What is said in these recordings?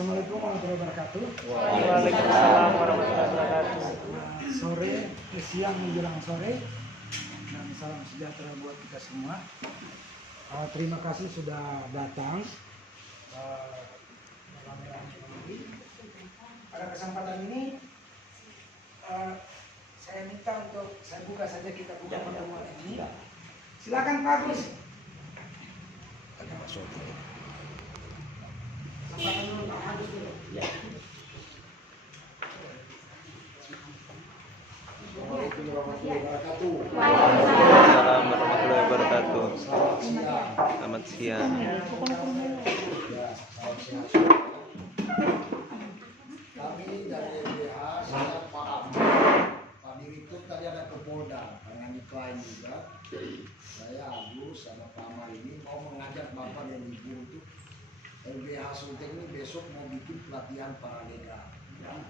Assalamualaikum warahmatullahi wabarakatuh. Waalaikumsalam warahmatullahi wabarakatuh. Sore, siang menjelang sore, dan salam sejahtera buat kita semua. Terima kasih sudah datang. Pada kesempatan ini, saya minta untuk saya buka saja, kita buka pertemuan ini. Silakan Pak Agus. Sampaikan dulu Pak Agus dulu. Ya. Assalamualaikum warahmatullahi wabarakatuh. Waalaikumsalam warahmatullahi wabarakatuh. Selamat siang. Kami dari LBH, saya paham. Pak Direktur tadi ada ke Polda, menangani klien juga. Saya Agus sama Pak Amar ini mau mengajak Bapak dan Ibu untuk LBH Sulteng ini besok mau bikin pelatihan paralegal. Ya.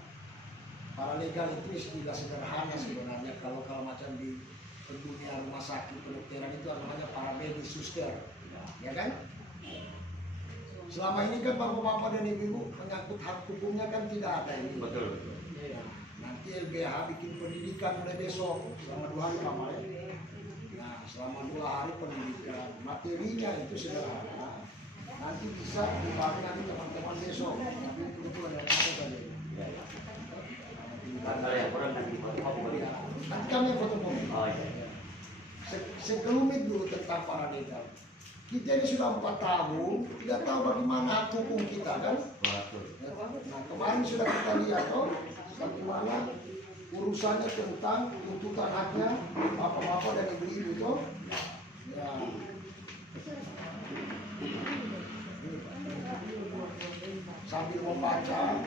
Paralegal itu istilah sederhana sebenarnya, kalau macam di dunia rumah sakit kedokteran itu namanya paramedis suster, ya kan? Selama ini kan bapak-bapak dan ibu-ibu menyangkut hak hukumnya kan tidak ada ini. Betul. Nah, nanti LBH bikin pendidikan mulai besok selama 2 hari lama ya. Nah, selama 2 hari pendidikan, materinya itu sederhana. Nanti bisa dibagi nanti teman-teman besok. Tapi kebetulan ada apa tadi? Nanti kami fotokopi. Sekelumit dulu tentang paralegal. Kita ini sudah 4 tahun, tidak tahu bagaimana hak hukum kita kan? Nah, kemarin sudah kita lihat bagaimana urusannya tentang tuntutan haknya bapak-bapak dan ibu-ibu toh. Ya. Sambil membaca.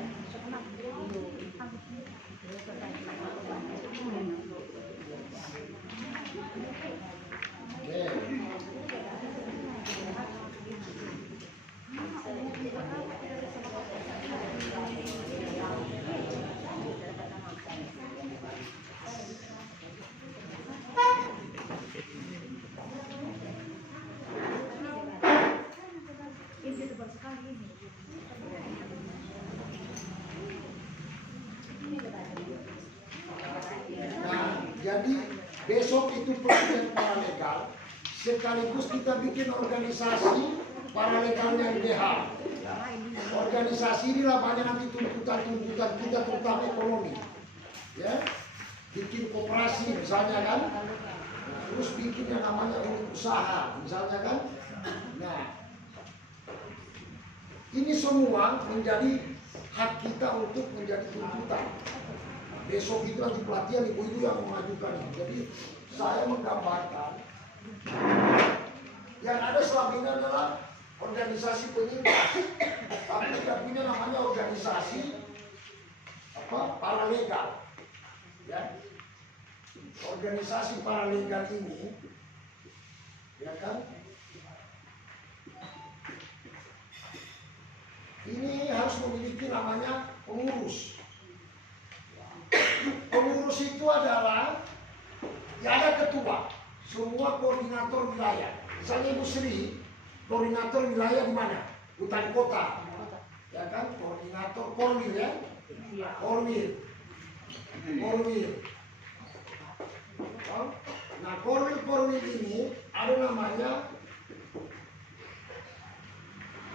Jadi besok itu pelatihan paralegal, sekaligus kita bikin organisasi paralegalnya LBH. Organisasi inilah banyak nanti tuntutan-tuntutan kita terutama ekonomi. Ya, bikin koperasi misalnya kan, terus bikin yang namanya unit usaha misalnya kan. Nah, ini semua menjadi hak kita untuk menjadi tuntutan. Besok itu nanti pelatihan ibu-ibu yang mengajukan. Jadi saya menggambarkan yang ada selama ini adalah organisasi penyintas, tapi tidak punya namanya organisasi paralegal. Ya, organisasi paralegal ini, ya kan? Ini harus memiliki namanya pengurus. Pengurus itu adalah ya ada ketua, semua koordinator wilayah. Misalnya Ibu Sri, koordinator wilayah di mana? Hutan kota, ya kan? Koordinator Korwil ya, Korwil. Nah Korwil ini ada namanya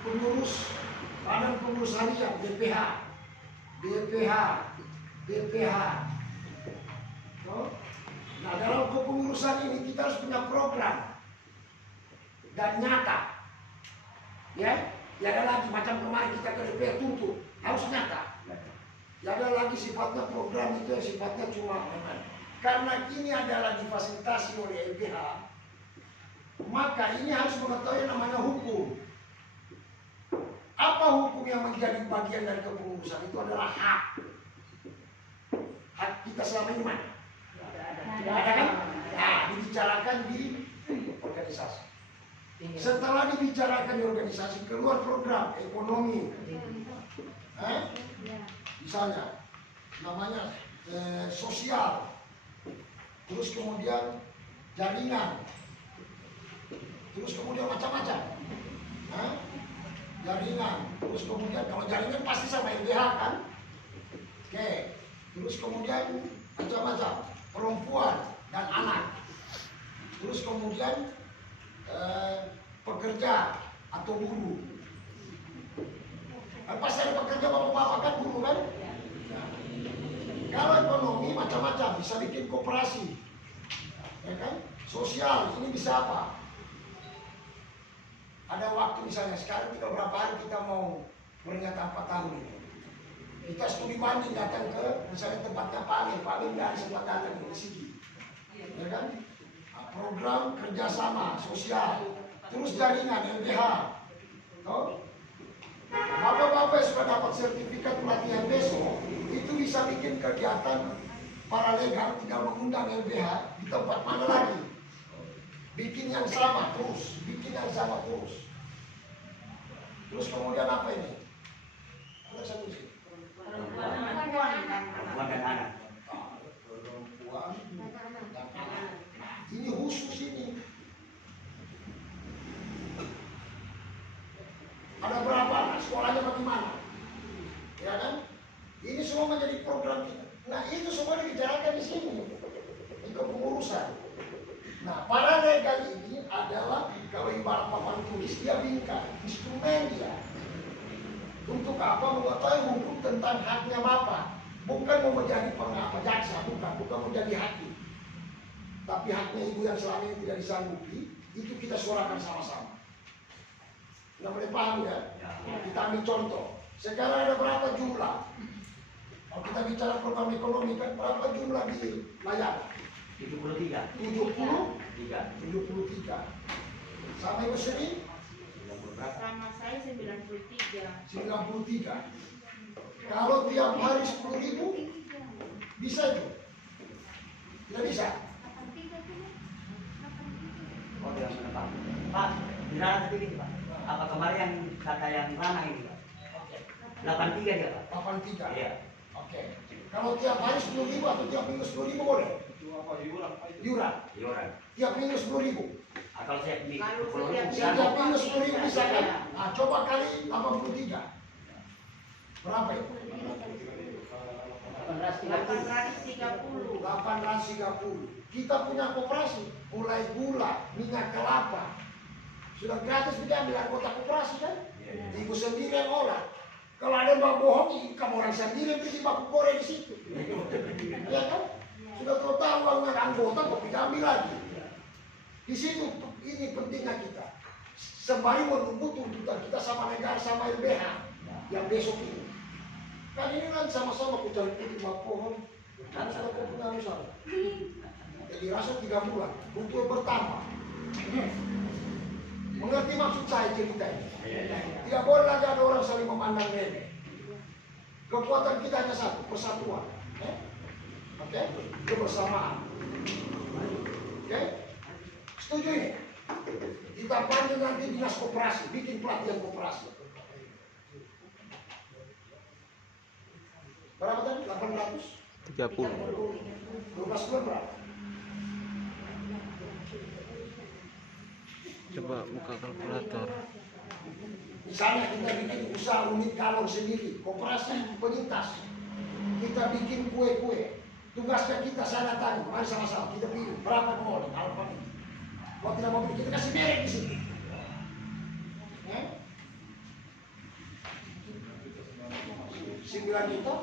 pengurus Badan Pengurus Harian BPH. Nah dalam kepengurusan ini kita harus punya program dan nyata. Ya ada lagi macam kemarin kita ke DPR tuntut harus nyata. Ya ada lagi sifatnya program itu yang sifatnya cuma karena ini adalah difasilitasi oleh LBH, maka ini harus mengetahui namanya hukum. Apa hukum yang menjadi bagian dari kepengurusan itu adalah hak. Hak kita selama ini mana? Tidak ada kan? Nah, dibicarakan di organisasi. Setelah dibicarakan di organisasi, keluar program ekonomi. Misalnya, namanya sosial. Terus kemudian jaringan. Terus kemudian macam-macam. jaringan. Terus kemudian kalau jaringan pasti sama LBH kan? Oke. Terus kemudian macam-macam perempuan dan anak. Terus kemudian pekerja atau buruh. Pasti ada pekerja bapak-bapak kan, buruh kan? Kalau ekonomi macam-macam, bisa bikin koperasi, ya kan? Sosial, ini bisa apa? Ada waktu misalnya sekarang tinggal berapa hari kita mau peringatan 4 tahun ini. Kita studi banding datang ke misalnya tempatnya Pak Amin dari sempat datang di sini, ya kan? Program kerjasama sosial, terus jaringan LBH, toh? Bapak-bapak sudah dapat sertifikat pelatihan besok, itu bisa bikin kegiatan paralegal, tinggal mengundang LBH di tempat mana lagi. Bikin yang sama terus, bikin yang sama terus. Terus kemudian apa ini? Ada satu sih. Perempuan dan anak. Perempuan dan anak. Ini khusus ini. Ada berapa anak? Sekolahnya bagaimana? Ya kan? Ini semua menjadi program kita. Nah itu semua dibicarakan di sini. Di kepengurusan. Nah paralegal ini adalah kalau ibarat papan tulis dia bingkai, instrumen dia. Untuk apa? Mengetahui hukum tentang haknya bapak. Bukan mau menjadi jaksa, bukan mau jadi hakim. Tapi haknya ibu yang selama ini tidak disanggupi, itu kita suarakan sama-sama. Nggak boleh paham ya? Kita ambil contoh. Sekarang ada berapa jumlah? Kalau kita bicara program ekonomi kan berapa jumlah di layar? 73. 73. Sama Ibu Sri? Sama saya 93. 93. Kalau tiap hari 10.000 bisa itu? Tidak bisa? Oh, dia mana Pak? Pak, bilang sedikit Pak. Apa kemarin yang kata yang lama ini Pak? 83 dia Pak. 83. Iya. Oke. Kalau tiap hari 10.000 atau tiap minggu 10.000 boleh? Iuran. Iuran. Tiap minggu 10.000. Kalau saya Kalau Tiap minggu 10.000 bisa kan? Nah, coba kali 83. Berapa itu? 830. 830. Kita punya koperasi, mulai gula, minyak kelapa. Sudah gratis kita ambil anggota koperasi kan? Ibu sendiri yang olah. Kalau ada yang bohong, kamu orang sendiri yang bikin baku goreng di situ. Ya kan? Sudah tahu uangnya anggota, kok kita ambil lagi. Di situ ini pentingnya kita. Sembari menunggu tuntutan kita sama negara, sama LBH yang besok ini. Kan ini kan sama-sama kita ikuti pohon. Kan sudah punya usaha. Jadi rasa 3 bulan, butuh bertambah. Mengerti maksud saya cerita ini? Tidak boleh lagi ada orang saling memandang remeh. Kekuatan kita hanya satu, persatuan. Oke? Kebersamaan. Oke? Setuju ini? Kita panggil nanti dinas koperasi, bikin pelatihan koperasi. Berapa tadi? 800? 30. 12 bulan berapa? Coba buka kalkulator. Misalnya kita bikin usaha unit kalor sendiri, koperasi penyintas. Kita bikin kue-kue. Tugasnya kita sana tadi, mari sama-sama kita pilih berapa mau alfa ini. Kalau tidak mau kita kasih merek di sini. 9 juta,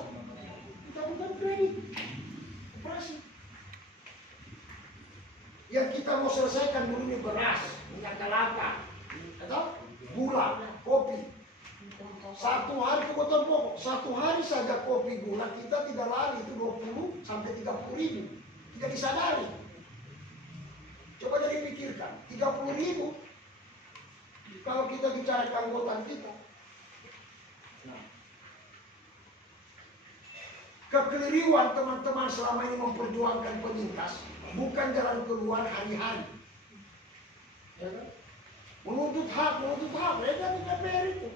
kita bukan kredit, koperasi. Yang kita mau selesaikan dulu ini beras, minyak kelapa, atau gula, kopi. Satu hari kebutuhan pokok, satu hari saja kopi gula kita tidak lari itu 20 sampai 30 ribu. Tidak disadari. Coba jadi pikirkan, 30 ribu. Kalau kita bicara keanggotaan kita. Nah, kekeliruan teman-teman selama ini memperjuangkan penyintas bukan jalan keluar hari-hari. Ya kan? Menuntut hak, mereka di DPR itu.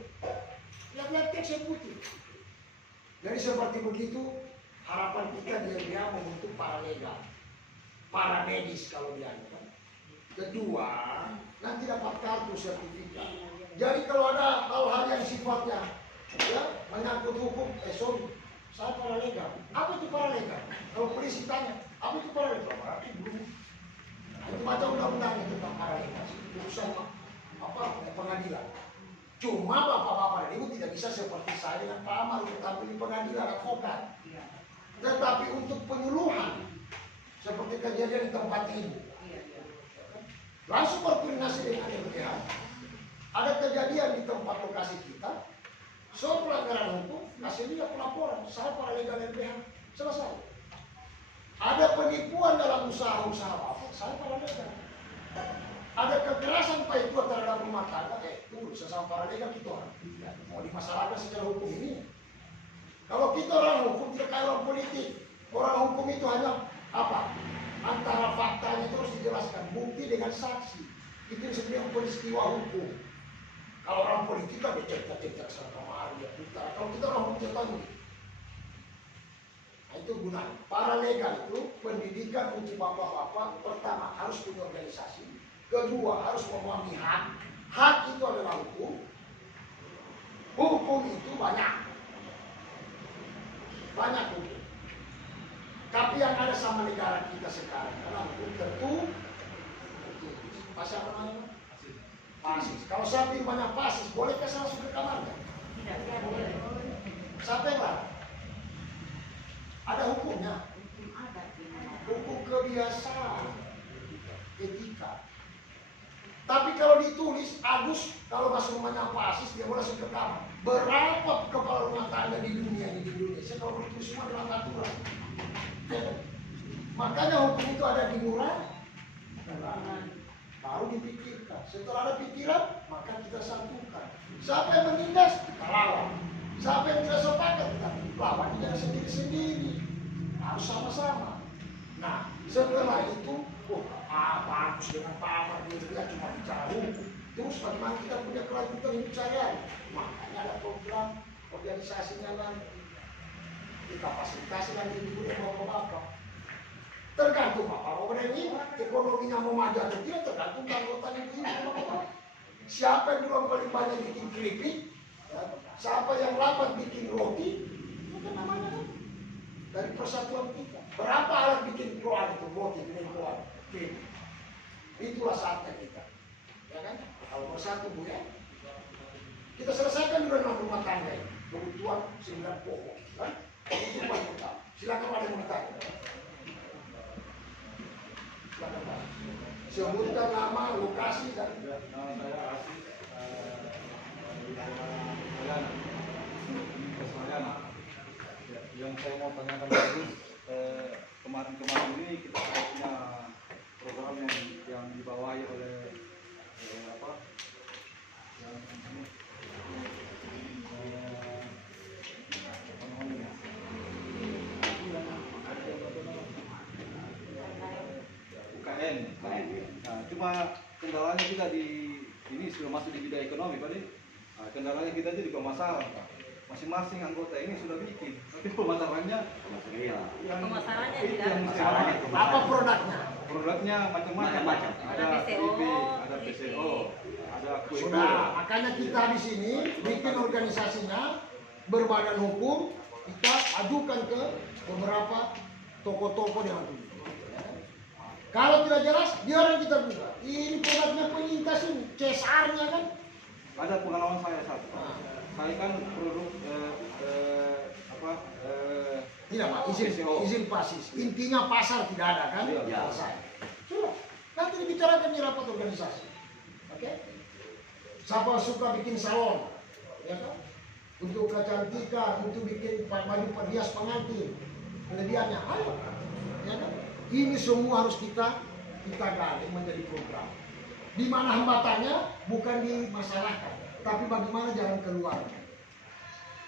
Lihat-lihat teks yang putih. Jadi seperti begitu, harapan kita dia membentuk paralegal, para medis kalau dia kan. Kedua, nanti dapat kartu sertifikat. Jadi kalau ada hal-hal yang menyangkut hukum, sorry, saya paralegal. Apa itu paralegal? Kalau polisi tanya, apa itu paralegal? Berarti belum. Nah, itu baca undang-undang itu tentang paralegal. Urusan apa? Pengadilan. Cuma bapak-bapak ibu tidak bisa seperti saya dengan Pak Amar untuk tampil di pengadilan advokat. Tetapi untuk penyuluhan, seperti kejadian di tempat ibu, langsung berkoordinasi dengan LBH. Ada kejadian di tempat lokasi kita, soal pelanggaran hukum, kasih lihat pelaporan, saya paralegal LBH, selesai. Ada penipuan dalam usaha-usaha apa, saya paralegal. Ada kekerasan Pak itu terhadap rumah tangga, tunggu, sesama paralegal kita orang. Mau dimasalahkan secara hukum ini. Kalau kita orang hukum tidak kayak orang politik. Orang hukum itu hanya apa? Antara faktanya itu harus dijelaskan, bukti dengan saksi. Itu yang sebenarnya peristiwa hukum. Kalau orang politik kan cek sama kemari, ya putar. Kalau kita orang hukum kita tahu. Nah, itu gunanya. Paralegal itu pendidikan untuk bapak-bapak. Pertama harus punya organisasi. Kedua harus memahami hak. Hak itu adalah hukum. Hukum itu banyak. Banyak hukum. Tapi yang ada sama negara kita sekarang karena hukum tentu pasal apa namanya? Pasis. Kalau saya pilih banyak pasis, bolehkah saya masuk ke kamarnya? Tidak boleh. Siapa yang larang? Ada hukumnya. Hukum kebiasaan, etika. Tapi kalau ditulis, Agus kalau masuk rumahnya pasis dia boleh masuk ke kamar. Berapa kepala rumah tangga di dunia ini di Indonesia kalau itu semua dalam aturan? Ya. Makanya hukum itu ada di murah, baru dipikirkan. Setelah ada pikiran, maka kita satukan. Siapa yang menindas, kita lawan. Siapa yang tidak sepakat, kita lawan dia sendiri-sendiri. Harus sama-sama. Nah, setelah itu, apa harus dengan Pak Amar dia cuma bicara hukum. Terus bagaimana kita punya kelanjutan hidup sehari-hari? Makanya ada program organisasinya nanti. Kita fasilitasi nanti di bapak-bapak. Tergantung bapak-bapak ini ekonominya mau maju atau tidak tergantung anggota ibu bapak-bapak. Siapa yang duluan paling banyak bikin keripik, ya, siapa yang lambat bikin roti, itu kan namanya kan dari persatuan kita. Berapa alat bikin keluar itu roti bikin keluar? Itulah saatnya kita, ya kan? Kalau bersatu bu ya, kita selesaikan dulu dengan rumah tangga ini. Kebutuhan 9 pokok, kan? Itu paling utama. Silakan ada yang mau bertanya. Silakan Pak. Sebutkan nama, lokasi dan yang saya mau tanyakan lagi, kemarin-kemarin ini kita sudah punya program yang dibawahi oleh apa? Yang ini, UKM. Nah, cuma kendalanya kita di ini sudah masuk di bidang ekonomi, Pak. Nah, kendalanya kita itu di pemasaran, Pak. Masing-masing anggota ini sudah bikin, tapi pemasarannya Pemasarannya itu tidak. yang Masalahnya apa produknya? produknya macam-macam. Ada PCO, IP, ada PCO, ada kue. Sudah, makanya kita di sini bikin organisasinya berbadan hukum, kita ajukan ke beberapa toko-toko yang ada. Kalau tidak jelas, biar kita buka. Ini produknya penyintas ini, CSR-nya kan. Ada pengalaman saya satu. Nah. Saya kan produk Tidak Pak, izin pasis. Intinya pasar tidak ada kan? Iya. Pasar. Sudah, nanti dibicarakan di rapat organisasi. Oke? Siapa suka bikin salon, ya kan? Untuk kecantikan, untuk bikin baju perhias pengantin, kelebihannya, ayo, ya kan? Ini semua harus kita gali menjadi program. Di mana hambatannya bukan dimasalahkan, tapi bagaimana jalan keluarnya.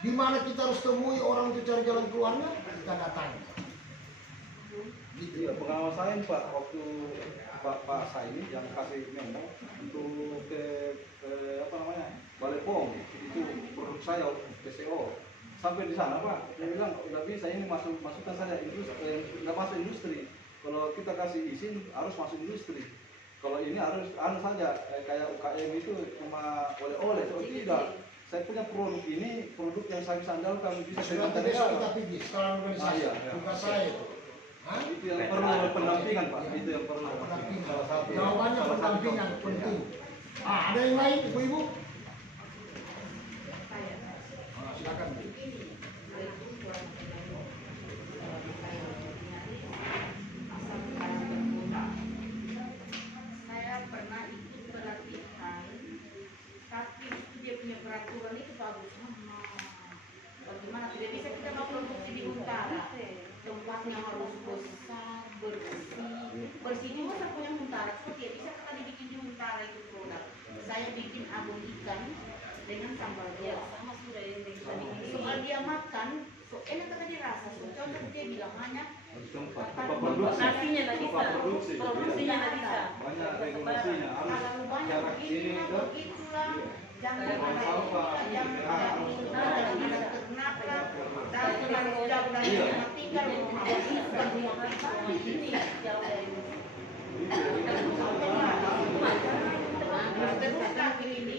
Di mana kita harus temui orang untuk cari jalan keluarnya, kita datangi. Iya, pengalaman saya nih, Pak, waktu Pak saya ini yang kasih memo untuk ke apa namanya Balai POM, itu produk saya PCO. Sampai di sana, Pak, dia bilang nggak bisa ini masukkan saja industri, nggak masuk industri. Kalau kita kasih izin harus masuk industri. Kalau ini harus saja kayak UKM itu cuma oleh-oleh, oh tidak. saya punya produk ini, produk yang saya bisa andalkan bisa Sudah dengan tadi negara. kita pergi sekarang organisasi. Ah, iya. Bukan saya itu. Hah? Itu yang perlu pendampingan Pak, itu yang perlu Pendampingan. salah satu. Jawabannya salah satu pendampingan contoh. penting. Ada yang lain, ibu-ibu? Silakan Bu. Saya pernah ikut pelatihan, tapi itu dia punya peraturan itu bagus. Bagaimana tidak bisa kita mau produksi di Huntara? Tempatnya harus besar, bersih juga saya punya Huntara. So tidak bisa kita dibikin di Huntara itu produk. Saya bikin abon ikan dengan sambal Ya, doa. sama sudah yang kita bikin Soal ini. dia makan, so enak kata dia rasa. So cocok dia bilang hanya Tempat produksi. Lokasinya nggak bisa, Tempat produksi. produksinya nggak bisa. Banyak regulasinya harus kalau banyak jarak begini ini lah, ke begitulah. Jangan Kayak ada sampah. jangan ada ini, jangan ada ternak lah. Dan terlalu jauh dari Iya. tempat tinggal rumah. Ini jauh dari Terus lagi ini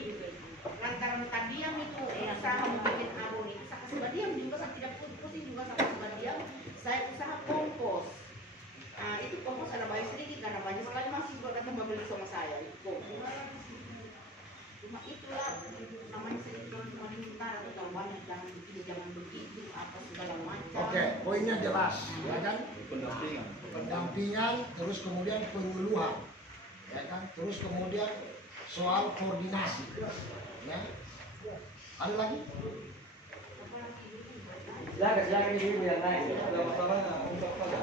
lantaran tadiam itu usaha membuat abon itu saya sebadiam juga saya tidak pusing juga sama sebadiam saya usaha kompos. Nah itu kompos ada banyak sedikit karena banyak sekali mahasiswa datang membeli sama saya itu kompos. Cuma itulah namanya sedikit orang cuma diminta atau gambarnya jangan begitu apa segala macam. Oke, poinnya jelas, ya kan? pendampingan. Pendampingan, terus kemudian penyuluhan, ya kan? Terus kemudian soal koordinasi, ya. Ada lagi? Silakan ibu yang lain. Ada masalahnya untuk saja.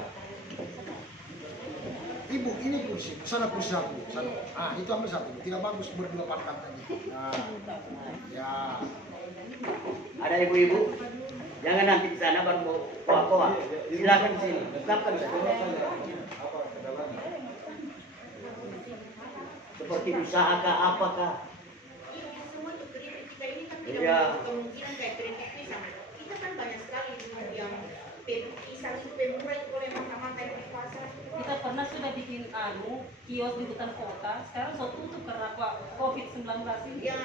Ibu, ini kursi, sana kursi satu, sana. Ah, itu ambil satu, tidak bagus berdua pangkat tadi. Nah, ya. Ada ibu-ibu? Jangan nanti di sana baru mau koa-koa. Silakan di sini. Ungkapkan saja. Coba saja apa kendalanya. Seperti usaha kah, apakah? Iya, semua itu keripik kita ini kan Iya. tidak menutup kemungkinan kayak keripik pisang. Kita kan banyak sekali dulu yang pisang itu pemurah itu oleh mata-mata yang di pasar. kita pernah sudah bikin kios di hutan kota, sekarang so tutup karena COVID-19 ini. Ya,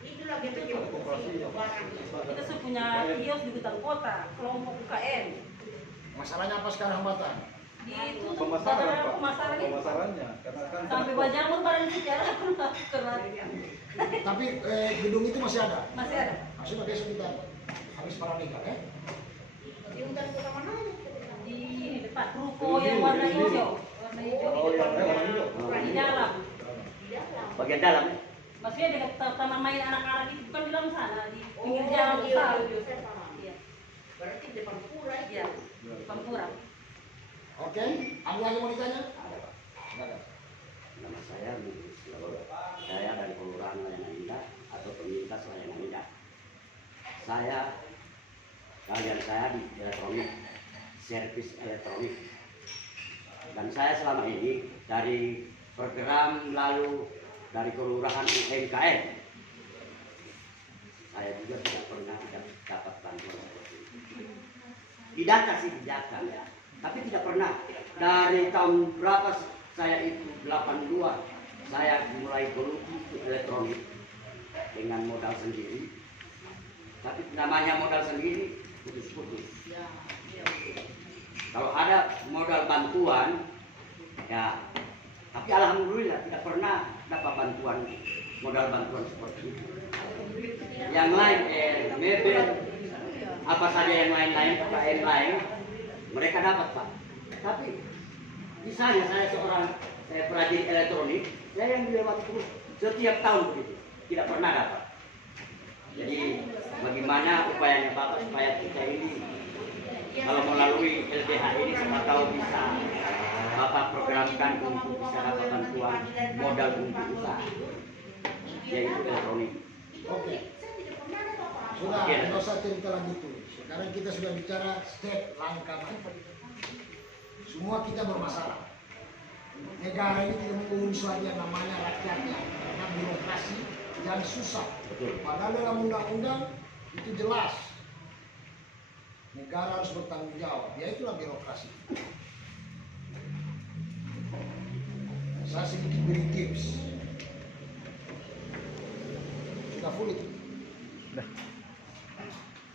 itulah kita yang barang. Kita sudah punya kios di hutan kota, kelompok UKM. Masalahnya apa sekarang hambatan? Ditutup Pemasaran karena Pak. pemasarannya Pemasarannya karena kan sampai bajamur barang sejarah karena Tapi gedung itu masih ada. masih ada. Maksudnya besok kita habis paranikah, ya? Di hutan kota mana aja? Di depan ruko yang warna hijau, warna hijau Oh, di yang depan warna hijau. di dalam. Di dalam. Bagian dalam. Maksudnya di taman main anak-anak itu bukan di dalam sana, di pinggir Oh, jalan iya, besar. iya, saya paham. Iya, Berarti di depan pura itu. iya, Pampura. Oke, ada lagi mau ditanya? Silakan. Nama saya Mus Lawal. Saya dari Kelurahan Layanan Indah atau Penyintas Layanan Indah. Kalian saya di elektronik, servis elektronik. Dan saya selama ini dari program lalu dari Kelurahan UMKM. Saya juga tidak pernah dapat bantuan seperti itu. Didata sih didata ya. Tapi tidak pernah. Dari tahun berapa saya itu 82 saya mulai geluti ke elektronik dengan modal sendiri. Tapi namanya modal sendiri putus-putus. Ya, iya. Kalau ada modal bantuan ya, tapi alhamdulillah tidak pernah dapat bantuan modal bantuan seperti itu. Yang lain mebel apa saja yang lain-lain UKM lain mereka dapat Pak. Tapi misalnya saya seorang perajin elektronik, saya yang dilewati terus setiap tahun begitu, tidak pernah dapat. Jadi bagaimana upayanya Bapak supaya kita ini kalau melalui LBH ini siapa tahu bisa Bapak programkan untuk bisa dapat bantuan modal untuk usaha, yaitu elektronik. Oke. Saya tidak pernah ada apa-apa. Sudah, Oke. tidak usah cerita lagi itu. Sekarang kita sudah bicara step langkah. Semua kita bermasalah. Negara ini tidak mengurus lagi yang namanya rakyatnya karena birokrasi yang susah. Betul. Padahal dalam undang-undang itu jelas. Negara harus bertanggung jawab. Ya itulah birokrasi. Saya sedikit beri tips. Sudah full itu.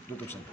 Tutup saja.